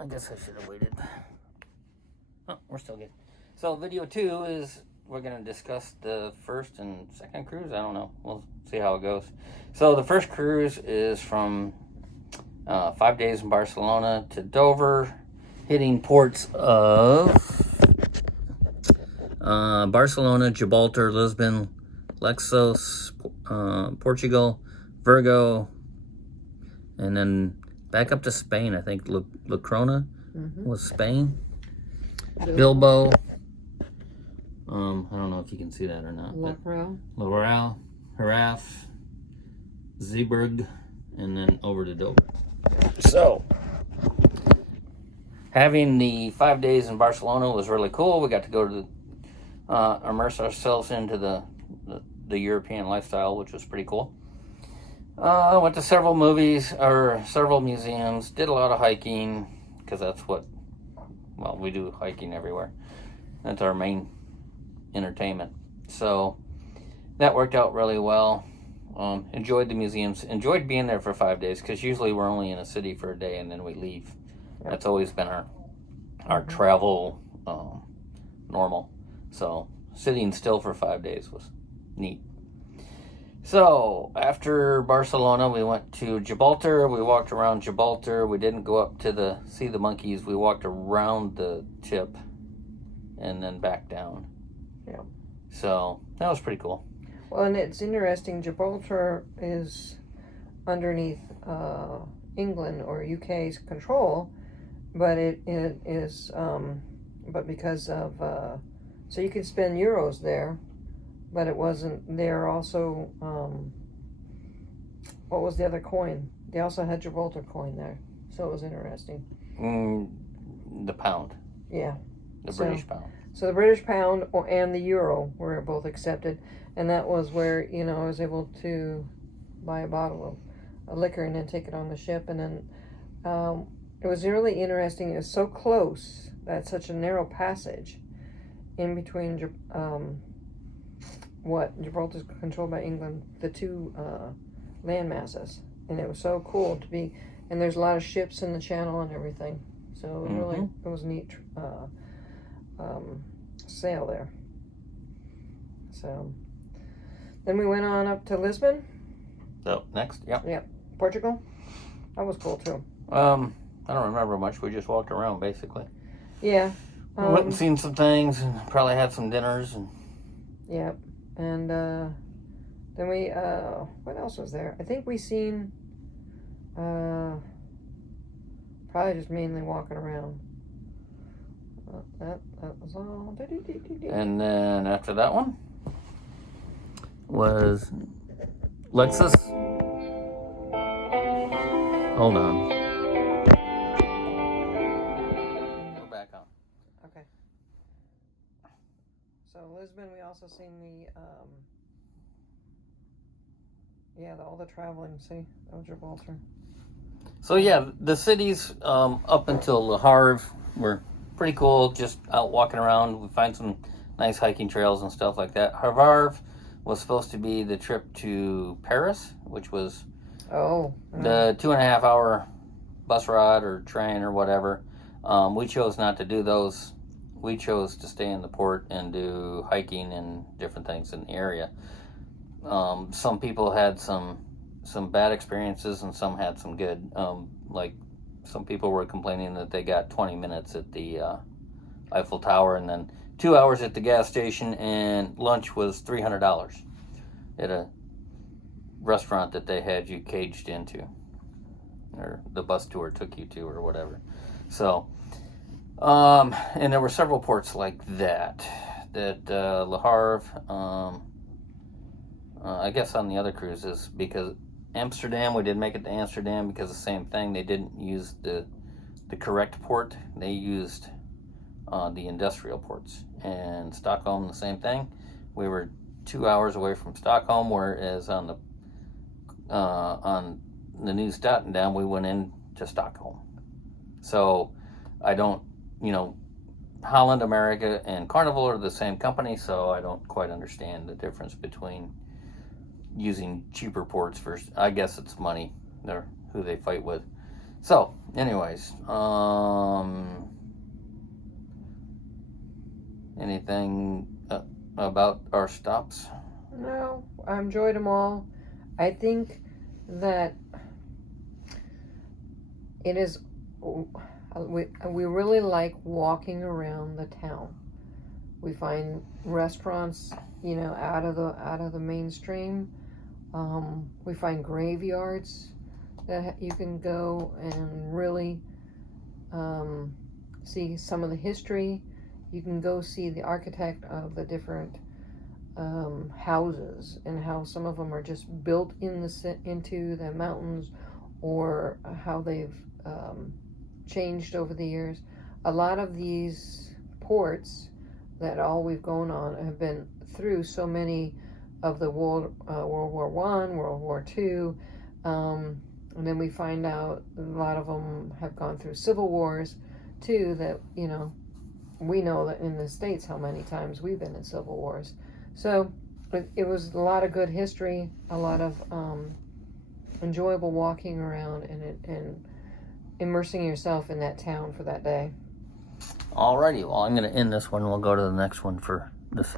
I guess I should have waited. Oh, we're still good. So video 2 is we're going to discuss the first and second cruise. I don't know. We'll see how it goes. So the first cruise is from 5 days in Barcelona to Dover, hitting ports of Barcelona, Gibraltar, Lisbon, Lexos, Portugal, Virgo, and then back up to Spain. I think Lacrona was Spain. Bilbao. I don't know if you can see that or not. Laurel, Haraf, Zeeburg, and then over to Dover. So, having the 5 days in Barcelona was really cool. We got to go to immerse ourselves into the European lifestyle, which was pretty cool. Went to several several museums, did a lot of hiking, because that's we do hiking everywhere. That's our main entertainment. So that worked out really well. Enjoyed the museums, enjoyed being there for 5 days, because usually we're only in a city for a day and then we leave. That's always been our travel normal. So sitting still for 5 days was neat. So after Barcelona, we went to Gibraltar. We walked around Gibraltar. We didn't go up to see the monkeys. We walked around the tip and then back down. Yeah. So that was pretty cool. Well, and it's interesting. Gibraltar is underneath England or UK's control, but it is but because of so you can spend euros there, but it wasn't there. Also, what was the other coin? They also had Gibraltar coin there, so it was interesting. The pound. Yeah. The British pound. So the British pound and the euro were both accepted, and that was where I was able to buy a bottle of liquor and then take it on the ship. And then it was really interesting. It was so close, that's such a narrow passage in between Gibraltar's controlled by England, the two land masses, and it was so cool to be. And there's a lot of ships in the channel and everything, so it was neat. Sail there. So then we went on up to Lisbon. So next, yeah, Portugal. That was cool too. I don't remember much. We just walked around basically. Yeah. We went and seen some things and probably had some dinners and. Yeah, and then we what else was there? I think we seen probably just mainly walking around. That was all. And then after that one was Lexus. Hold on. We're back on. Okay. So Lisbon, we also seen all the traveling. See, that was Gibraltar. So yeah, the cities up until Le Havre were pretty cool, just out walking around. We find some nice hiking trails and stuff like that. Havre was supposed to be the trip to Paris, which was the 2.5 hour bus ride or train or whatever. We chose not to do those. We chose to stay in the port and do hiking and different things in the area. Some people had some bad experiences and some had some good. Like some people were complaining that they got 20 minutes at the Eiffel Tower and then 2 hours at the gas station, and lunch was $300 at a restaurant that they had you caged into, or the bus tour took you to, or whatever. So, and there were several ports like that Le Havre, I guess on the other cruises, because Amsterdam, we didn't make it to Amsterdam because the same thing. They didn't use the correct port. They used the industrial ports. And Stockholm, the same thing. We were 2 hours away from Stockholm, whereas on the new Statendam, we went into Stockholm. So I don't, Holland America and Carnival are the same company, so I don't quite understand the difference between using cheaper ports versus, I guess it's money, they're who they fight with. So, anyways, anything about our stops? No, I enjoyed them all. I think that it is. We really like walking around the town. We find restaurants, you know, out of the mainstream. We find graveyards that you can go and really see some of the history. You can go see the architect of the different houses and how some of them are just built into the mountains, or how they've changed over the years. A lot of these ports that all we've gone on have been through so many of the World War One, World War Two, and then we find out a lot of them have gone through civil wars too. That, you know, we know that in the States how many times we've been in civil wars. So it was a lot of good history, a lot of enjoyable walking around and immersing yourself in that town for that day. Alrighty, well, I'm going to end this one. We'll go to the next one for this.